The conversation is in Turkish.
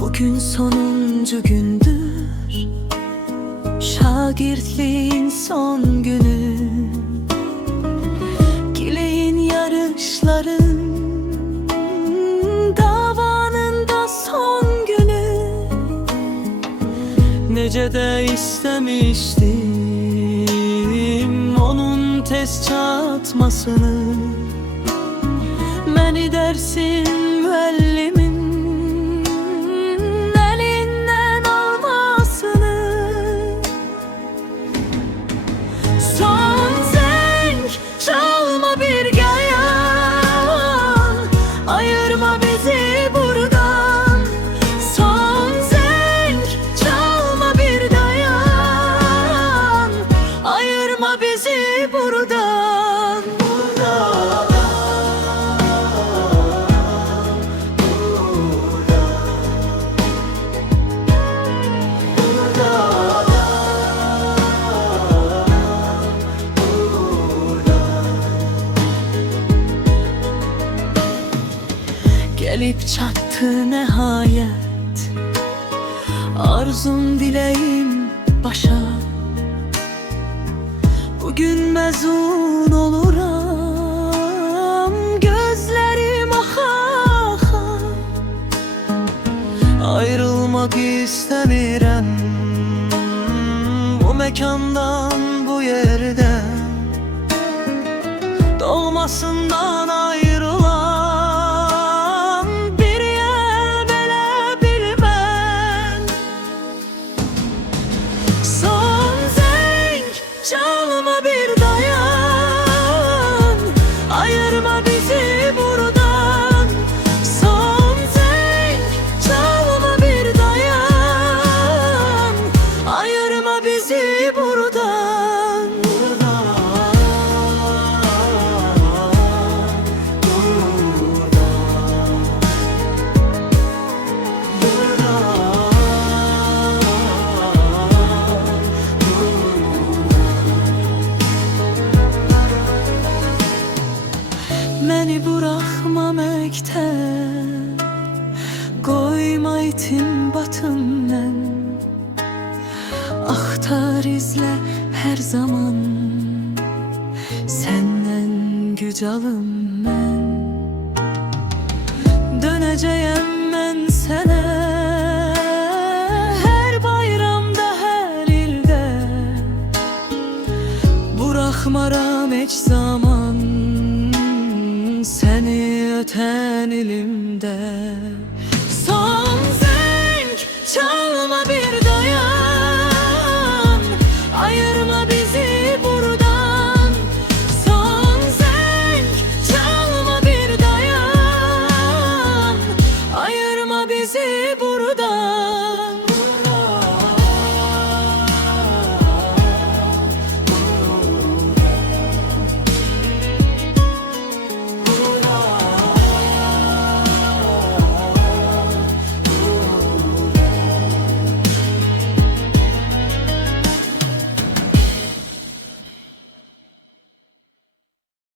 Bugün sonuncu gündür, şagirtliğin son günü. Gileğin yarışların, davanın da son günü. Nece de istemiştim onun tez çatmasını. Məni dersin müəllimin elinden almasını. Son zeng çalma bir gayan, ayırma bizi buradan. Son zeng çalma bir dayan, ayırma bizi buradan. Gelip çattı nihayet, arzum dileğim başa. Bugün mezun oluram, gözlerim axa axa. Ayrılmak istemirəm bu mekandan, bu yerden. Doğmasından ayrılan bir yer belə bilmən. Son zeng çalma bir dayan, ayırma bizi buradan. Son zeng çalma bir dayan, ayırma bizi buradan. Məni buraxma məktəb, qoyma itim batım mən. Axtar izlə hər zaman, səndən güc alım mən. Dönəcəyəm mən sənə hər bayramda, hər ildə. Buraxmaram heç zaman səni ötən ilimdə. Son zeng çal